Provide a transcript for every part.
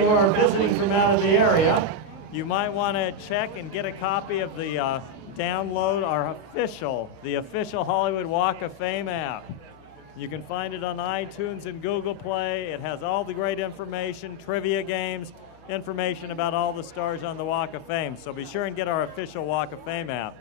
you who are visiting from out of the area, you might want to check and get a copy of the download the official Hollywood Walk of Fame app. You can find it on iTunes and Google Play. It has all the great information, trivia games, information about all the stars on the Walk of Fame. So be sure and get our official Walk of Fame app.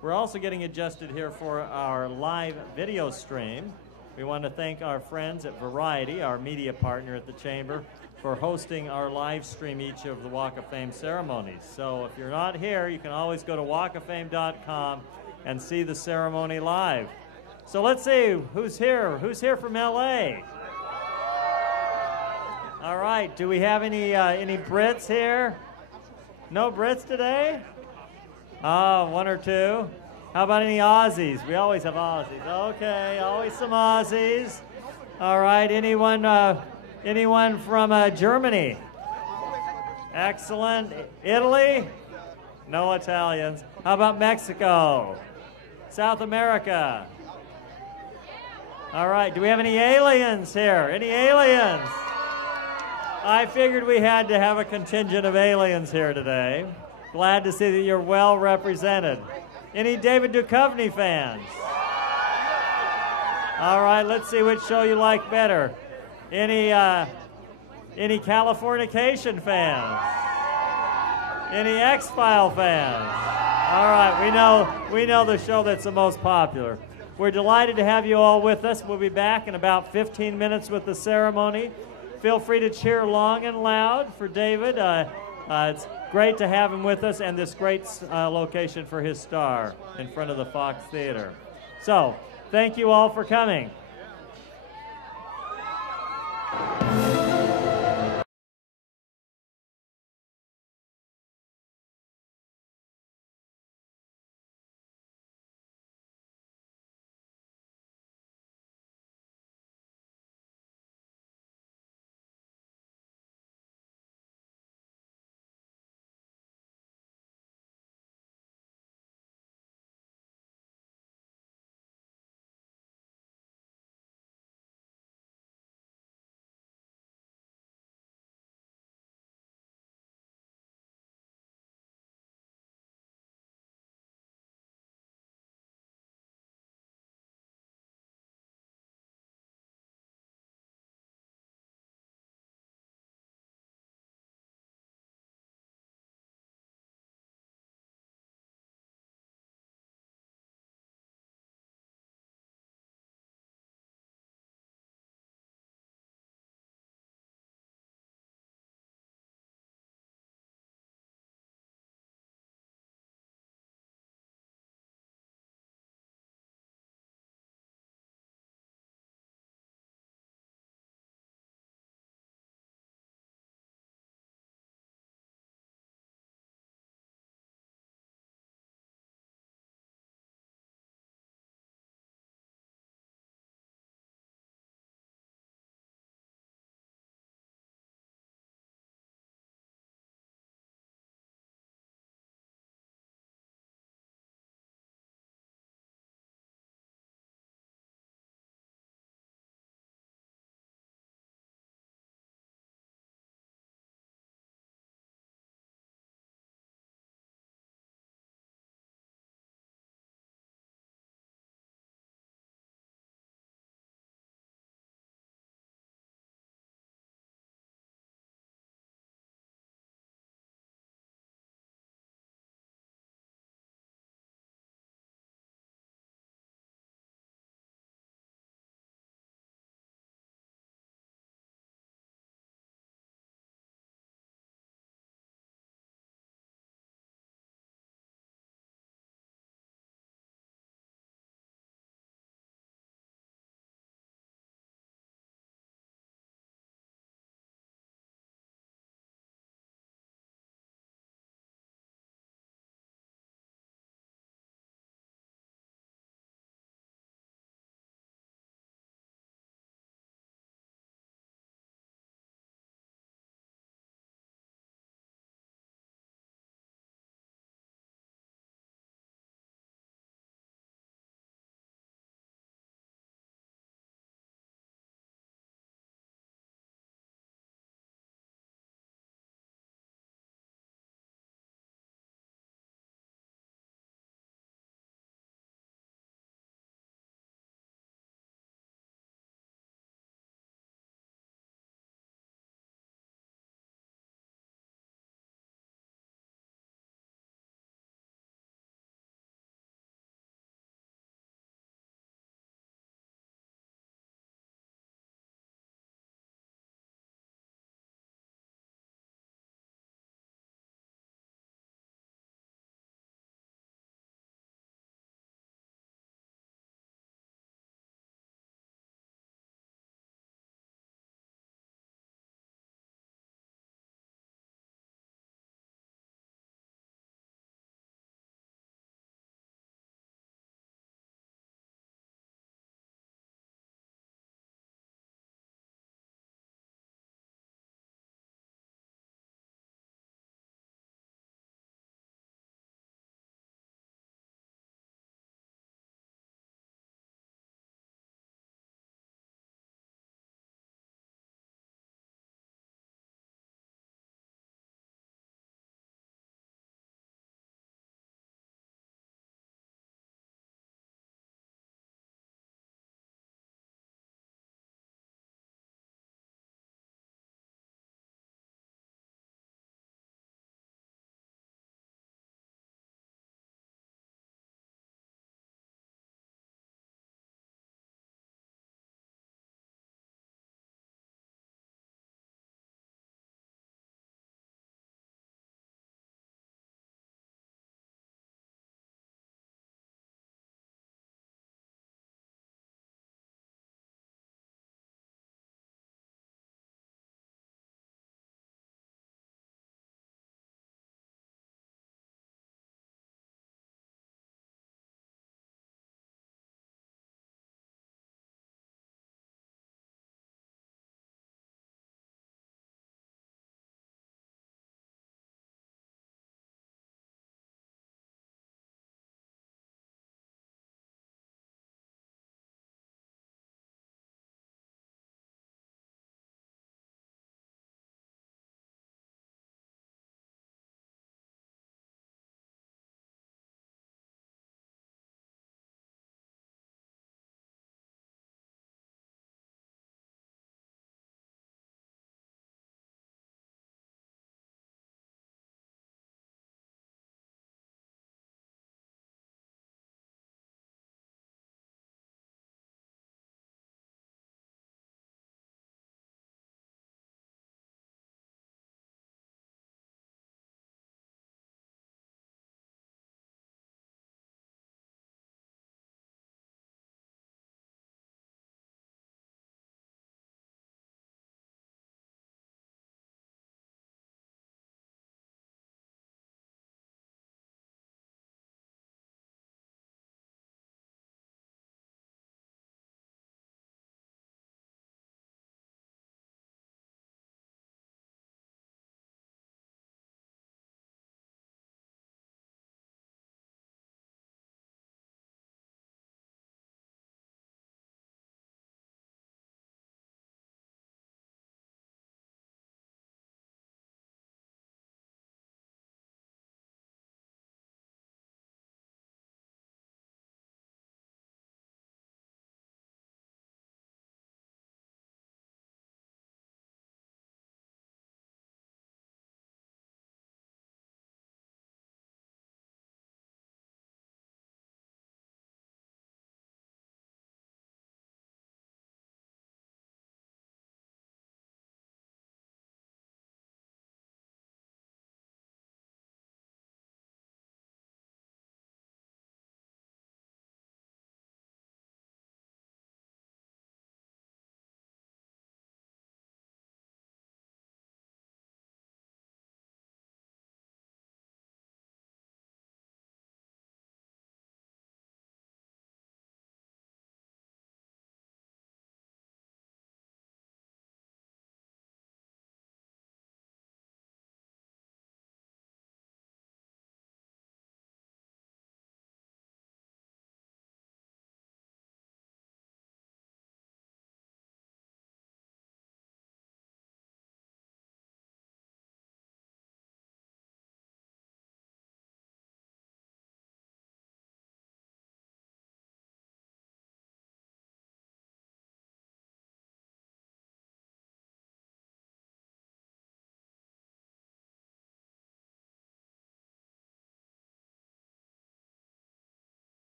We're also getting adjusted here for our live video stream. We want to thank our friends at Variety, our media partner at the Chamber, for hosting our live stream each of the Walk of Fame ceremonies. So if you're not here, you can always go to walkoffame.com and see the ceremony live. So let's see, who's here? Who's here from LA? All right, do we have any Brits here? No Brits today? Oh, one or two. How about any Aussies? We always have Aussies. Okay, always some Aussies. All right, anyone from Germany? Excellent. Italy? No Italians. How about Mexico? South America? All right, do we have any aliens here? Any aliens? I figured we had to have a contingent of aliens here today. Glad to see that you're well represented. Any David Duchovny fans? All right, let's see which show you like better. Any Californication fans? Any Xfiles fans? All right, we know the show that's the most popular. We're delighted to have you all with us. We'll be back in about 15 minutes with the ceremony. Feel free to cheer long and loud for David. It's great to have him with us, and this great location for his star in front of the Fox Theater. So, thank you all for coming.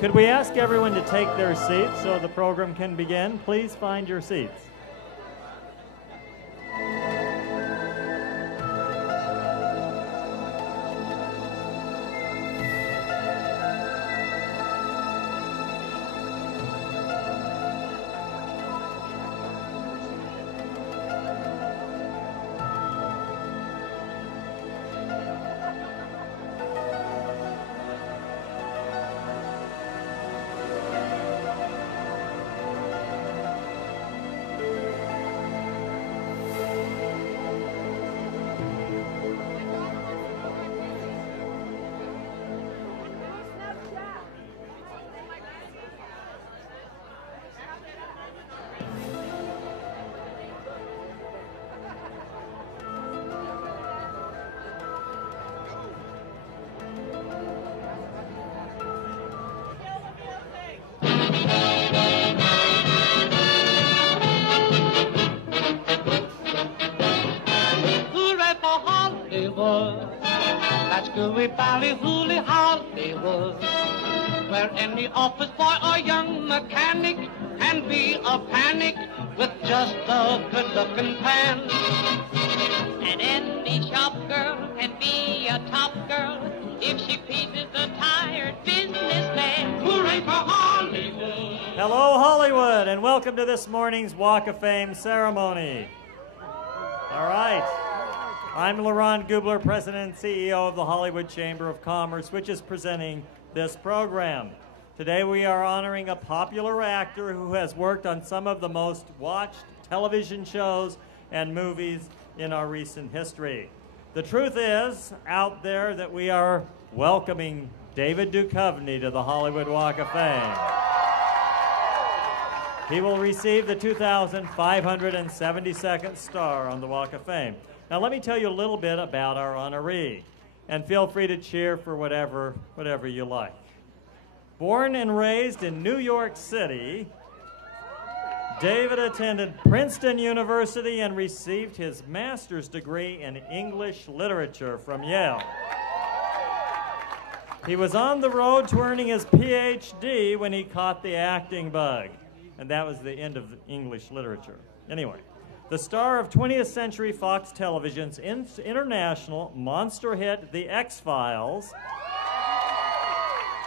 Could we ask everyone to take their seats so the program can begin? Please find your seats. That's gooey ballyhooly Hollywood, where any office boy or young mechanic can be a panic with just a good-looking pan. And any shop girl can be a top girl if she pleases a tired businessman. Hooray for Hollywood! Hello, Hollywood, and welcome to this morning's Walk of Fame ceremony. All right. I'm Laurent Gubler, President and CEO of the Hollywood Chamber of Commerce, which is presenting this program. Today we are honoring a popular actor who has worked on some of the most watched television shows and movies in our recent history. The truth is out there that we are welcoming David Duchovny to the Hollywood Walk of Fame. He will receive the 2,572nd star on the Walk of Fame. Now let me tell you a little bit about our honoree, and feel free to cheer for whatever you like. Born and raised in New York City, David attended Princeton University and received his master's degree in English literature from Yale. He was on the road to earning his PhD when he caught the acting bug, and that was the end of English literature. Anyway. The star of 20th Century Fox Television's international monster hit, The Xfiles,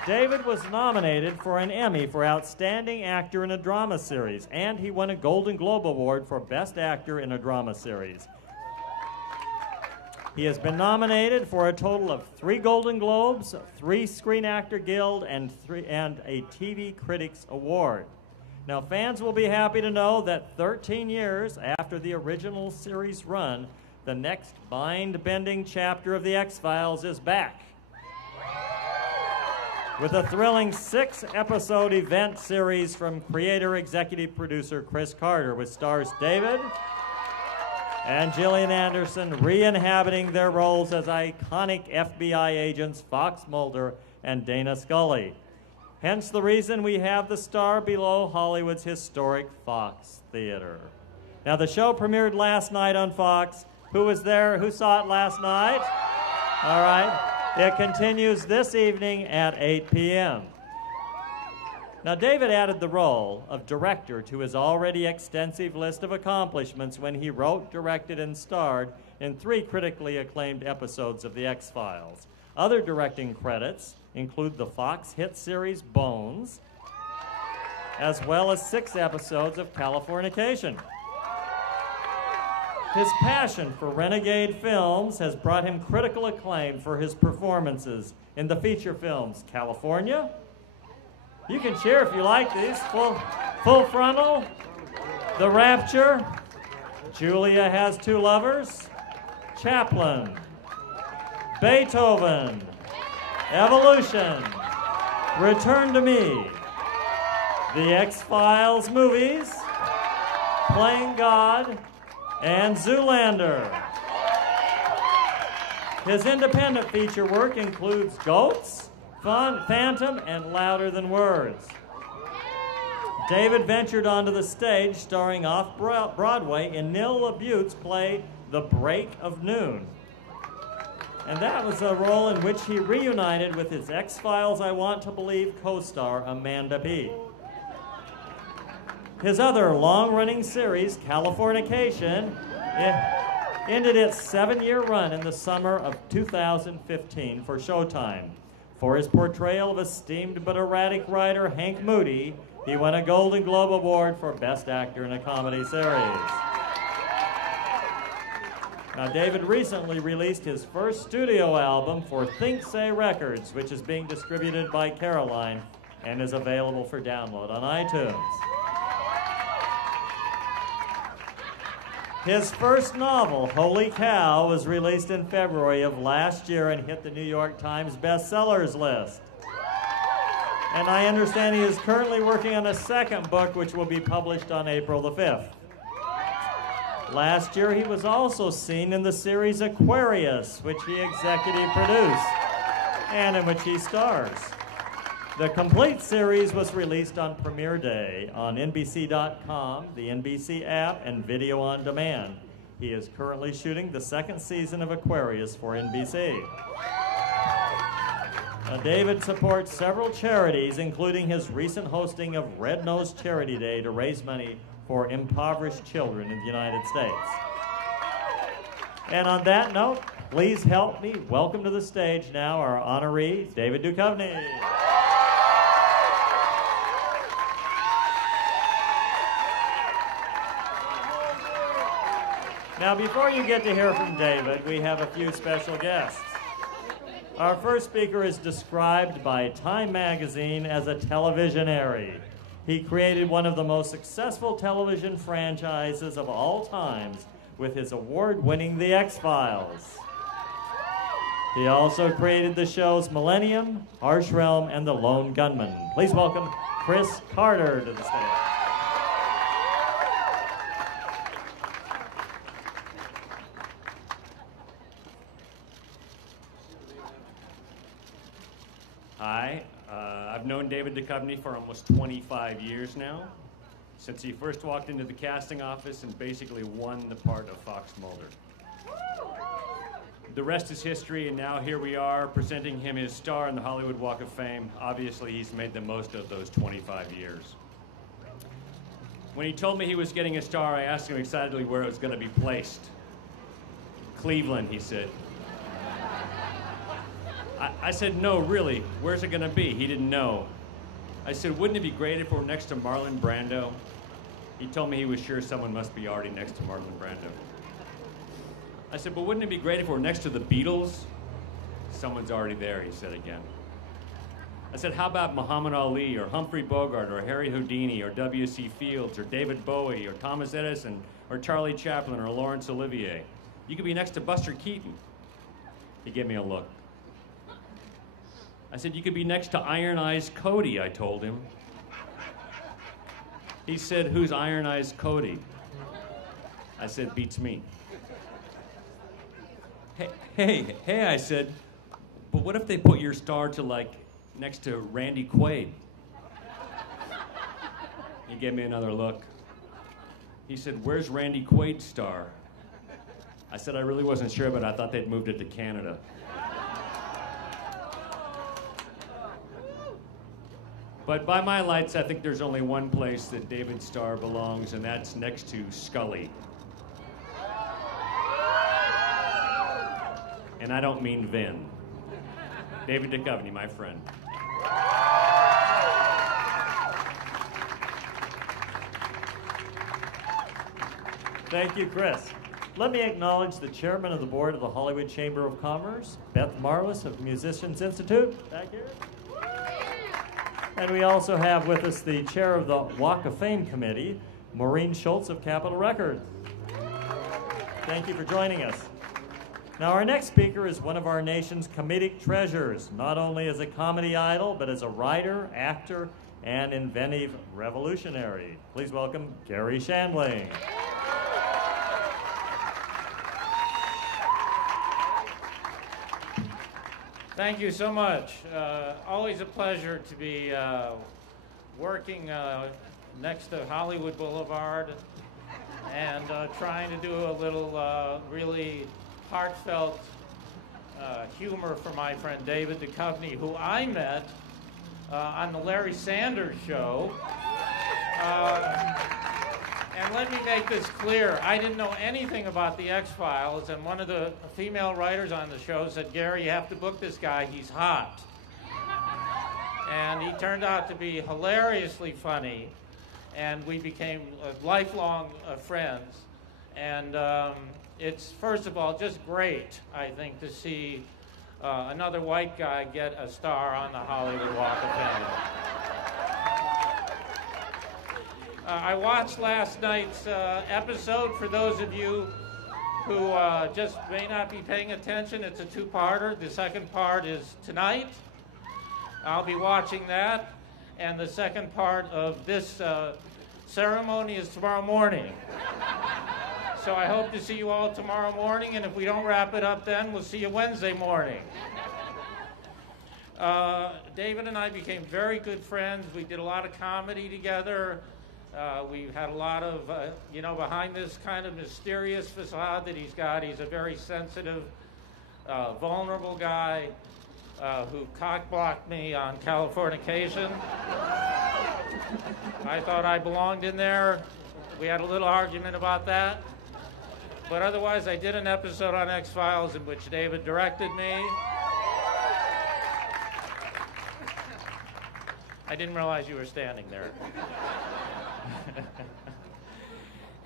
David was nominated for an Emmy for Outstanding Actor in a Drama Series, and he won a Golden Globe Award for Best Actor in a Drama Series. He has been nominated for a total of 3 Golden Globes, 3 Screen Actor Guild, and a TV Critics Award. Now, fans will be happy to know that 13 years after the original series run, the next mind-bending chapter of The X-Files is back. With a thrilling 6-episode event series from creator-executive producer Chris Carter, with stars David and Gillian Anderson re-inhabiting their roles as iconic FBI agents Fox Mulder and Dana Scully. Hence the reason we have the star below Hollywood's historic Fox Theater. Now, the show premiered last night on Fox. Who was there? Who saw it last night? All right. It continues this evening at 8 p.m. Now, David added the role of director to his already extensive list of accomplishments when he wrote, directed, and starred in 3 critically acclaimed episodes of The X-Files. Other directing credits include the Fox hit series Bones, as well as 6 episodes of Californication. His passion for renegade films has brought him critical acclaim for his performances in the feature films California. You can cheer if you like these. Full Frontal, The Rapture, Julia Has 2 Lovers, Chaplin, Beethoven, Evolution, Return to Me, The X-Files movies, Playing God, and Zoolander. His independent feature work includes Goats, Phantom, and Louder Than Words. David ventured onto the stage starring off-Broadway in Neil LaBute's play The Break of Noon. And that was a role in which he reunited with his X-Files I Want to Believe co-star Amanda P. His other long-running series, Californication, ended its 7-year run in the summer of 2015 for Showtime. For his portrayal of esteemed but erratic writer Hank Moody, he won a Golden Globe Award for Best Actor in a Comedy Series. Now, David recently released his first studio album for Think Say Records, which is being distributed by Caroline and is available for download on iTunes. His first novel, Holy Cow, was released in February of last year and hit the New York Times bestsellers list. And I understand he is currently working on a second book, which will be published on April the 5th. Last year, he was also seen in the series Aquarius, which he executive produced, and in which he stars. The complete series was released on premiere day on NBC.com, the NBC app, and video on demand. He is currently shooting the second season of Aquarius for NBC. Now, David supports several charities, including his recent hosting of Red Nose Charity Day to raise money for impoverished children in the United States. And on that note, please help me welcome to the stage now our honoree, David Duchovny. Now, before you get to hear from David, we have a few special guests. Our first speaker is described by Time magazine as a televisionary. He created one of the most successful television franchises of all times with his award-winning The X-Files. He also created the shows Millennium, Harsh Realm, and The Lone Gunman. Please welcome Chris Carter to the stage. Hi, I've known David Duchovny for almost 25 years now, since he first walked into the casting office and basically won the part of Fox Mulder. The rest is history, and now here we are presenting him his star in the Hollywood Walk of Fame. Obviously, he's made the most of those 25 years. When he told me he was getting a star, I asked him excitedly where it was going to be placed. Cleveland, he said. I said, no, really, where's it gonna be? He didn't know. I said, wouldn't it be great if we're next to Marlon Brando? He told me he was sure someone must be already next to Marlon Brando. I said, but wouldn't it be great if we're next to the Beatles? Someone's already there, he said again. I said, how about Muhammad Ali, or Humphrey Bogart, or Harry Houdini, or W.C. Fields, or David Bowie, or Thomas Edison, or Charlie Chaplin, or Laurence Olivier? You could be next to Buster Keaton. He gave me a look. I said, you could be next to Iron Eyes Cody, I told him. He said, who's Iron Eyes Cody? I said, beats me. Hey, I said, but what if they put your star to, like, next to Randy Quaid? He gave me another look. He said, where's Randy Quaid's star? I said, I really wasn't sure, but I thought they'd moved it to Canada. But by my lights, I think there's only one place that David's star belongs, and that's next to Scully. And I don't mean Vin. David Duchovny, my friend. Thank you, Chris. Let me acknowledge the chairman of the board of the Hollywood Chamber of Commerce, Beth Marlis of Musicians Institute, back here. And we also have with us the chair of the Walk of Fame Committee, Maureen Schultz of Capitol Records. Thank you for joining us. Now, our next speaker is one of our nation's comedic treasures, not only as a comedy idol, but as a writer, actor, and inventive revolutionary. Please welcome Gary Shandling. Thank you so much. Always a pleasure to be working next to Hollywood Boulevard and trying to do a little really heartfelt humor for my friend David Duchovny, who I met on the Larry Sanders Show. And let me make this clear. I didn't know anything about the X-Files, and one of the female writers on the show said, "Gary, you have to book this guy. He's hot." And he turned out to be hilariously funny, and we became lifelong friends. And it's, first of all, just great, I think, to see another white guy get a star on the Hollywood Walk of Fame. I watched last night's episode. For those of you who just may not be paying attention, it's a two-parter. The second part is tonight. I'll be watching that. And the second part of this ceremony is tomorrow morning. So I hope to see you all tomorrow morning, and if we don't wrap it up then, we'll see you Wednesday morning. David and I became very good friends. We did a lot of comedy together. We had a lot of, behind this kind of mysterious facade that he's got, he's a very sensitive, vulnerable guy who cock-blocked me on Californication. I thought I belonged in there. We had a little argument about that. But otherwise, I did an episode on X-Files in which David directed me. I didn't realize you were standing there.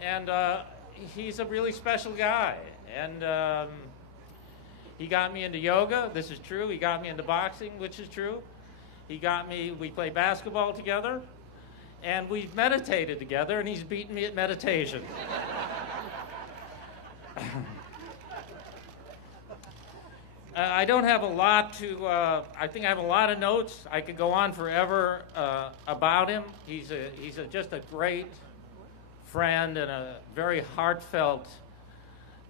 And he's a really special guy. And he got me into yoga. This is true. He got me into boxing, which is true. We play basketball together. And we've meditated together, and he's beaten me at meditation. I don't have a lot to, I think I have a lot of notes. I could go on forever about him. He's just a great friend and a very heartfelt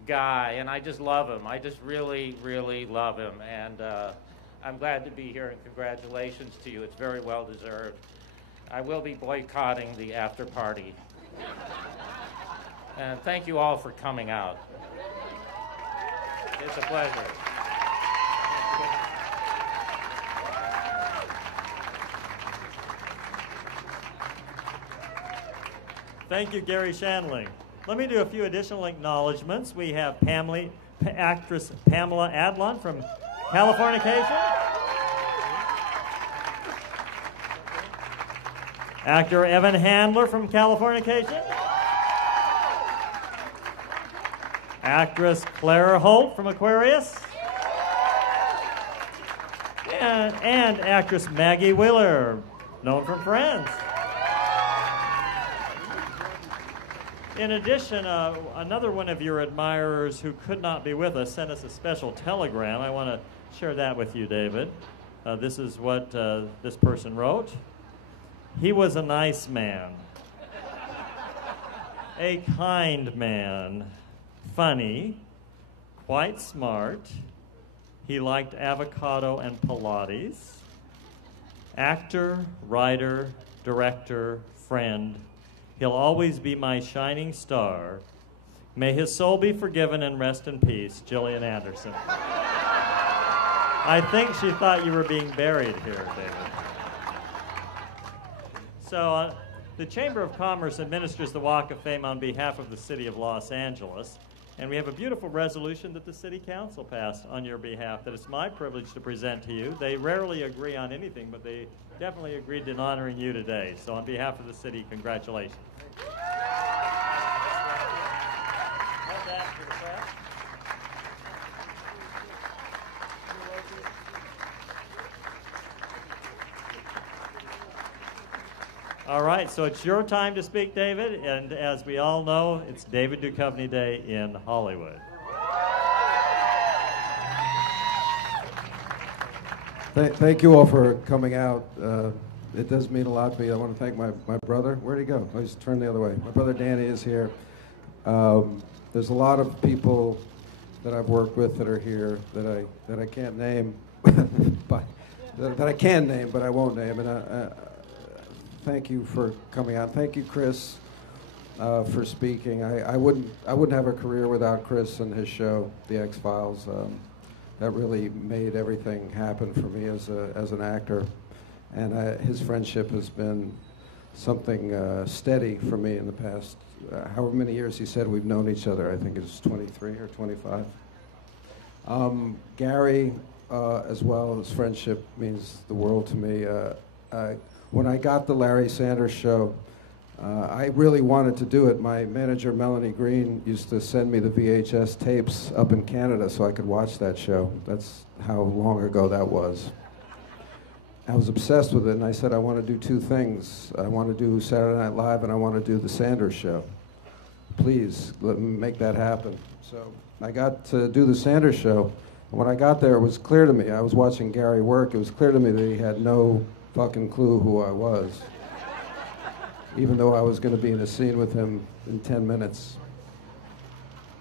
guy, and I just love him. I just really, really love him, and I'm glad to be here, and congratulations to you. It's very well deserved. I will be boycotting the after party. And thank you all for coming out. It's a pleasure. Thank you, Gary Shandling. Let me do a few additional acknowledgments. We have actress Pamela Adlon from Californication. Actor Evan Handler from Californication. Actress Claire Holt from Aquarius. And actress Maggie Wheeler, known from Friends. In addition, another one of your admirers who could not be with us sent us a special telegram. I want to share that with you, David. This is what this person wrote. He was a nice man, a kind man, funny, quite smart. He liked avocado and Pilates. Actor, writer, director, friend. He'll always be my shining star. May his soul be forgiven and rest in peace, Gillian Anderson. I think she thought you were being buried here, David. So the Chamber of Commerce administers the Walk of Fame on behalf of the City of Los Angeles. And we have a beautiful resolution that the City Council passed on your behalf that it's my privilege to present to you. They rarely agree on anything, but they definitely agreed in honoring you today. So on behalf of the city, congratulations. All right, so it's your time to speak, David, and as we all know, it's David Duchovny Day in Hollywood. Thank you all for coming out. It does mean a lot to me. I want to thank my brother. Where'd he go? Oh, he's turned the other way. My brother Danny is here. There's a lot of people that I've worked with that are here that I can't name, but that I can name, but I won't name. And thank you for coming out. Thank you, Chris, for speaking. I wouldn't have a career without Chris and his show, The X-Files. that really made everything happen for me as an actor. And his friendship has been something steady for me in the past, however many years he said we've known each other. I think it's 23 or 25. Gary, as well, his friendship means the world to me. When I got the Larry Sanders Show, I really wanted to do it. My manager, Melanie Green, used to send me the VHS tapes up in Canada so I could watch that show. That's how long ago that was. I was obsessed with it, and I said, I want to do two things. I want to do Saturday Night Live, and I want to do the Sanders Show. Please, let me make that happen. So I got to do the Sanders Show, and when I got there, it was clear to me. I was watching Gary work. It was clear to me that he had no fucking clue who I was, even though I was going to be in a scene with him in 10 minutes.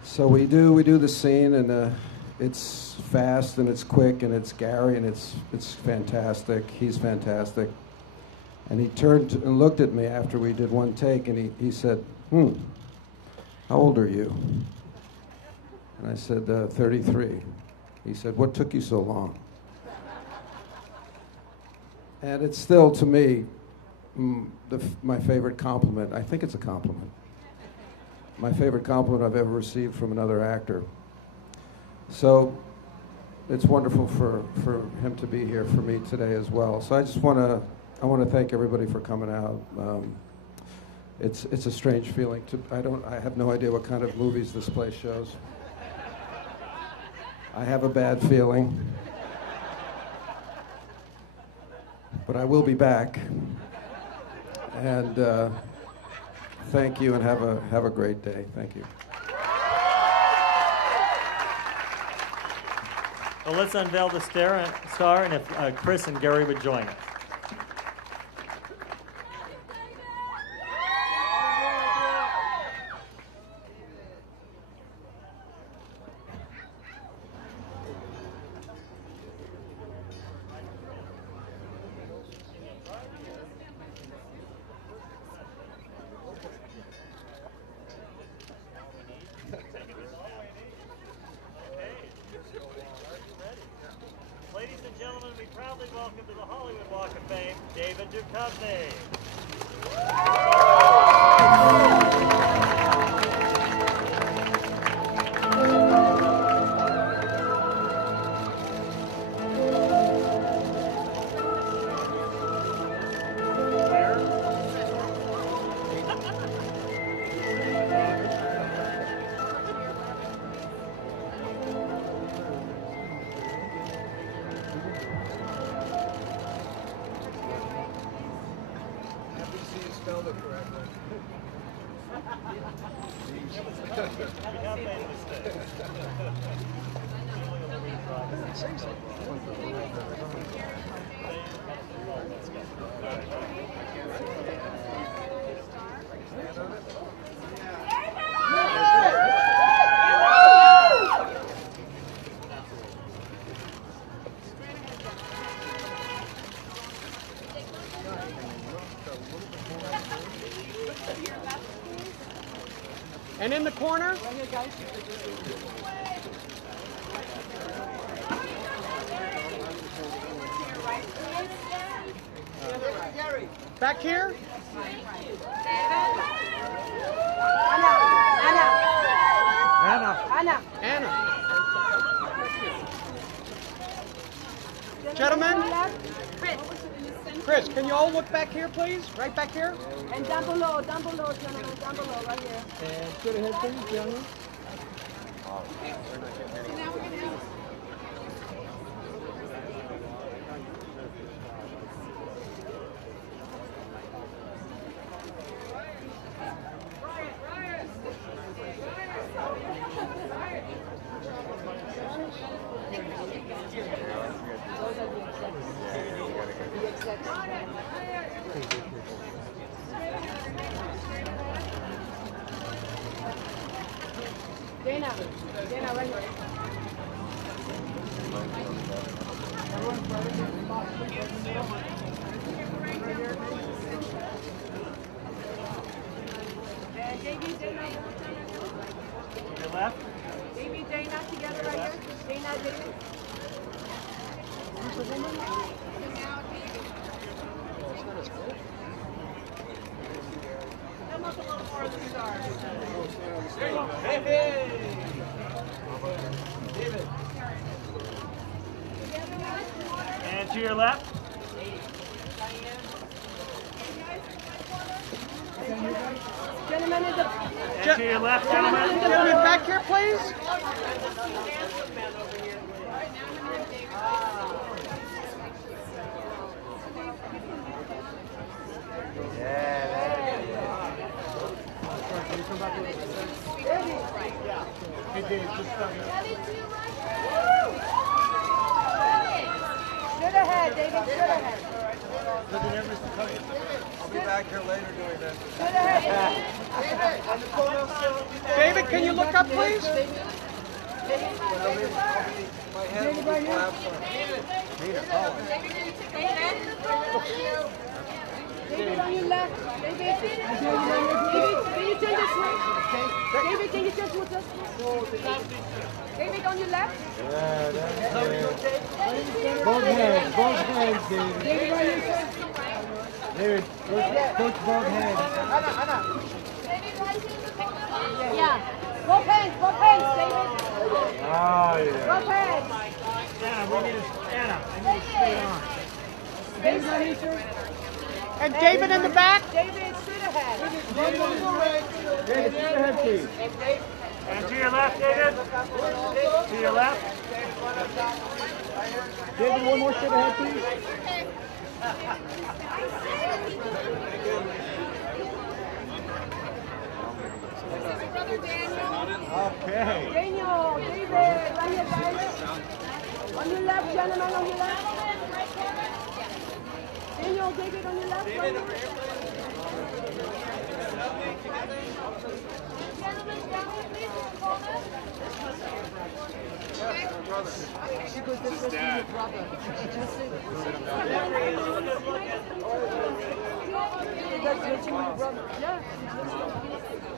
So we do the scene, and it's fast, and it's quick, and it's Gary, and it's fantastic. He's fantastic. And he turned and looked at me after we did one take, and he said, how old are you? And I said, 33. He said, what took you so long? And it's still, to me, my favorite compliment. I think it's a compliment. My favorite compliment I've ever received from another actor. So it's wonderful for him to be here for me today as well. So I just want to thank everybody for coming out. It's a strange feeling. I have no idea what kind of movies this place shows. I have a bad feeling, but I will be back. And thank you, and have a great day. Thank you. Well, let's unveil the star, and if Chris and Gary would join us. Ladies and gentlemen, we proudly welcome to the Hollywood Walk of Fame, David Duchovny. Spelled it correctly. We have made a mistake. And in the corner? Back here? Anna. Gentlemen? Chris, can you all look back here, please? Right back here? And down below, gentlemen, down below, right here. And straight ahead, please, gentlemen. Dana, right here. And Davey, Dana, Your left? Davey, Dana together right here. Dana, David. And to your left. Gentlemen in the And to your left, gentlemen. Gentlemen, back here, please. straight ahead, David, straight ahead. I'll be back here later doing this. Straight ahead, David, can you look up, please? My hand will be collapsed on. David on your left. David, can you turn this way? David, can you turn towards us? David on your left. Both hands, David. David on your side. David, coach both hands. Yeah. Both hands, David. Oh, yeah. Both hands. Anna, I need to stay on. David on your side. And David in the back. David, straight ahead. David, straight ahead, please. And to your left, David. To your left. David, one more straight ahead, please. Okay. Daniel, David, right here, guys. On your left, gentlemen, on your left. Daniel, David, on your left. Gentlemen, down here, please. This is Dad.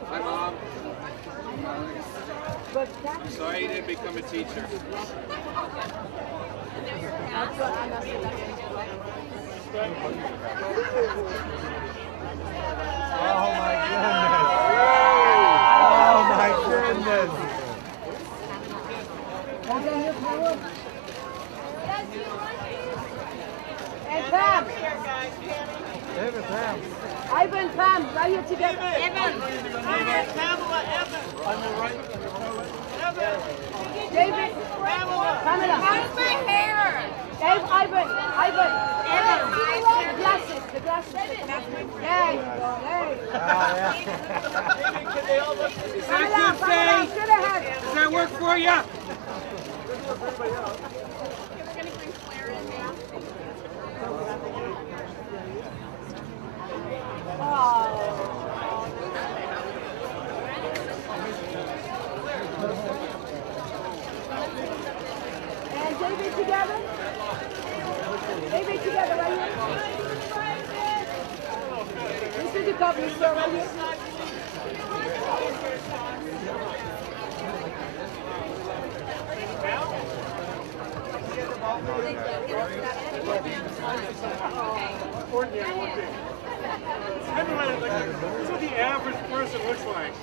Hi, Mom. I'm sorry you didn't become a teacher. Oh, my goodness. Oh, my goodness. And Pam. David, Pam. Ivan, Pam, right here together. Evan. Pamela, Evan. On your right. Evan. David. Pamela. How's my hair? Dave, Ivan. Evan. Glasses. The glasses. Hey. Pamela, straight ahead. Does that work for you? And David together. David together right here. Mr. Duchovny, sir, right here. This is what the average person looks like.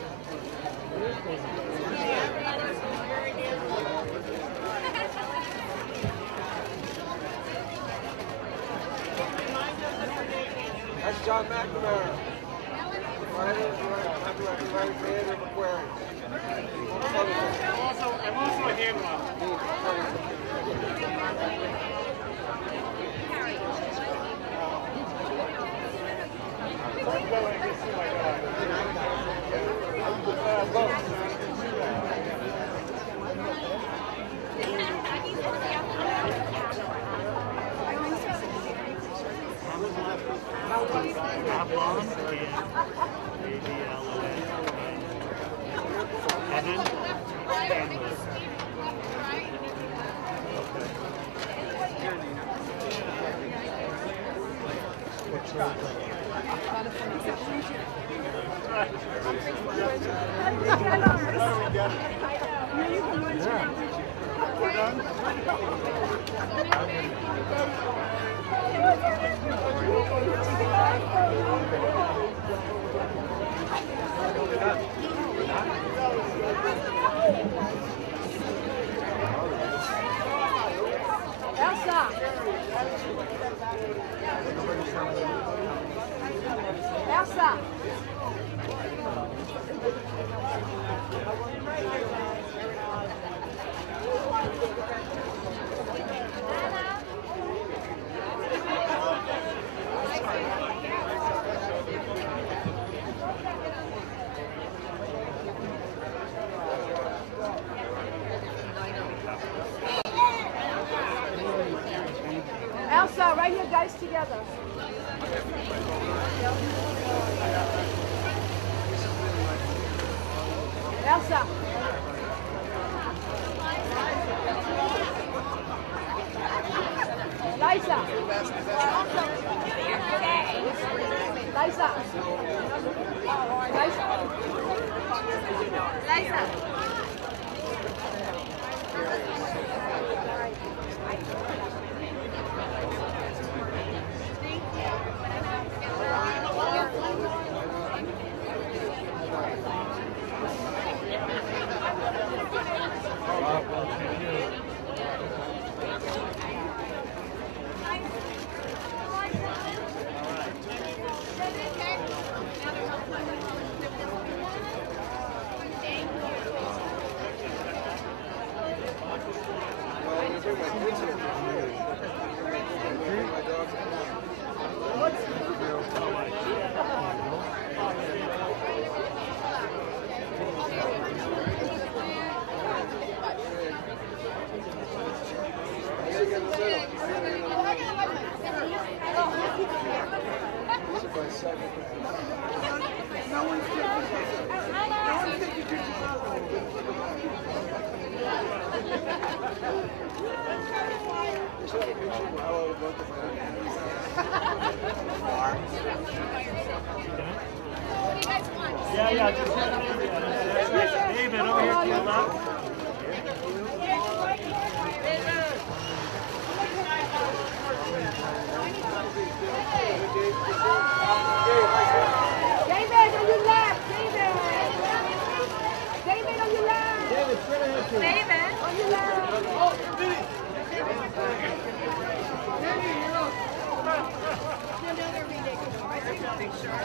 That's John McNamara. Right hand of Aquarius. I'm also a hand model. Elsa. Elsa. Elsa, right here, guys, together. Elsa. Liza. Liza. Liza. Yeah, just David, over here to your left. David, on your left. David. David, on your left. David, straight ahead to David, on your left. Oh, Vinny. Vinny, you're up. Another ridiculous. I take a picture.